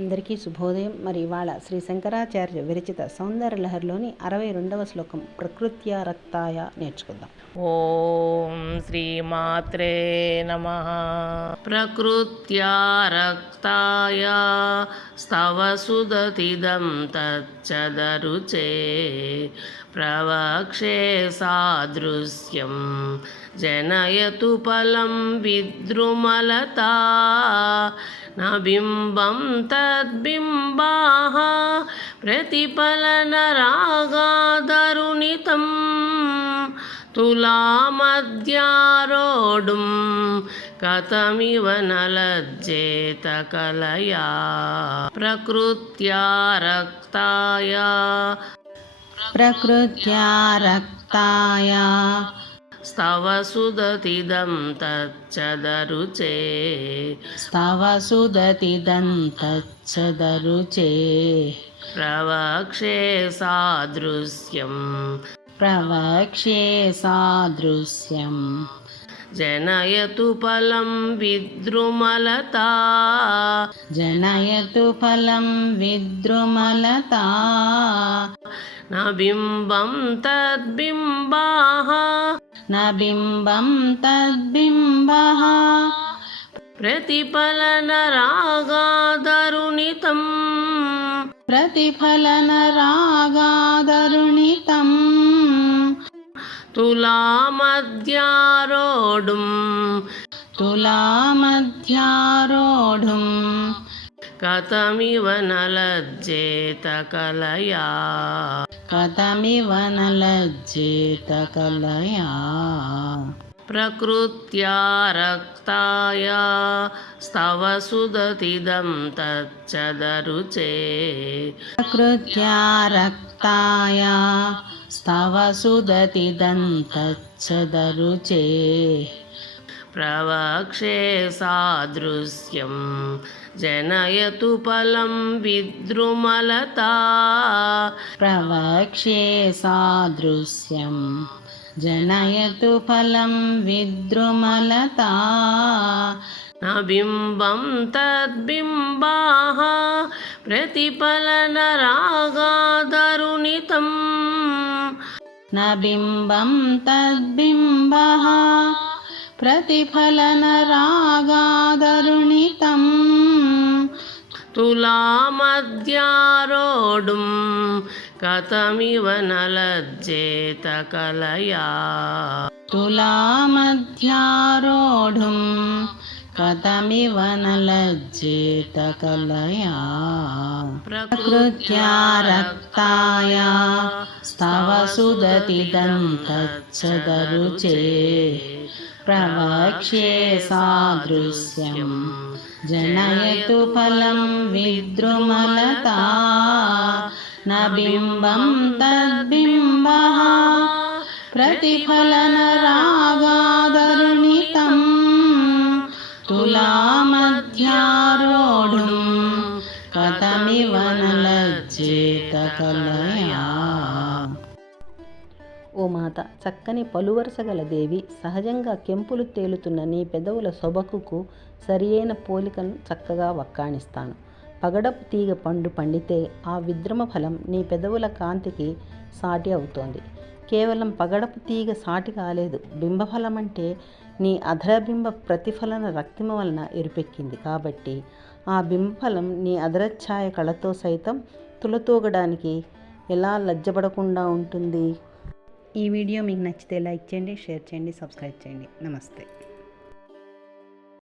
అందరికీ శుభోదయం మరి ఇవాళ శ్రీ శంకరాచార్య విరచిత సౌందర్య లహర్లోని అరవై రెండవ శ్లోకం ప్రకృత్య రక్తాయ నేర్చుకుందాం ఓం శ్రీమాత్రే నమ ప్రకృత్య రక్తాయ స్తవ తచ్చదరుచే प्रवक्षे सादृश्यं जनयतु फलं विद्रुमलता न बिम्बं तद्बिम्बाः प्रतिफलनरागादरुणितं तुलामद्यारोढुं कथमिव न कलया प्रकृत्या रक्ताया प्रकृत्या रक्ताया स्तव सुदतिदं तच्च दरुचे स्तव सुदतिदं तच्च दरुचे प्रवक्षे सादृश्यं प्रवक्षे सादृश्यम् जनयतु फलं विद्रुमलता जनयतु फलं विद्रुमलता न बिम्बं तद्बिम्बाः न बिम्बं तद्बिम्बः प्रतिफलनरागादरुणितम् प्रतिफलनरागादरुणितम् तुलामध्यारोढुम् तुलामध्यारोढुम् कथमिव न लज्जेत कलया कथमिव न लज्जितकलया प्रकृत्या रक्ताय स्तव सुदतिदं तच्च दरुचे प्रकृत्या रक्ताय स्तव सुदतिदं दरुचे प्रवक्षे सादृश्यं जनयतु फलं विद्रुमलता प्रवक्षे सादृश्यं जनयतु फलं विद्रुमलता न बिम्बं तद्बिम्बाः प्रतिफलनरागादरुणितम् न बिम्बं तद्बिम्बः பிரதிபலனராகாதருணிதம் துலாமத்யாரோடும் கதமிவ நலஜேத கலையா துலாமத்யாரோடும் கதமிவ நலஜேத கலையா प्रकृत्या रक्ताया स्तव सुदतिदं दं तच्छदरुचे प्रवक्ष्ये सादृश्यं जनयतु फलं विद्रुमलता न बिम्बं तद्बिम्बः प्रतिफलनरागा ఓ మాత చక్కని పలువరసగల దేవి సహజంగా కెంపులు తేలుతున్న నీ పెదవుల సొబకుకు సరియైన పోలికను చక్కగా వక్కాణిస్తాను పగడపు తీగ పండు పండితే ఆ విద్రమ ఫలం నీ పెదవుల కాంతికి సాటి అవుతోంది కేవలం పగడపు తీగ సాటి కాలేదు బింబఫలం అంటే నీ అధరబింబ ప్రతిఫలన రక్తిమ వలన ఎరుపెక్కింది కాబట్టి ఆ బింబఫలం నీ అధరఛాయ కళతో సైతం తుల తోగడానికి ఎలా లజ్జపడకుండా ఉంటుంది ఈ వీడియో మీకు నచ్చితే లైక్ చేయండి షేర్ చేయండి సబ్స్క్రైబ్ చేయండి నమస్తే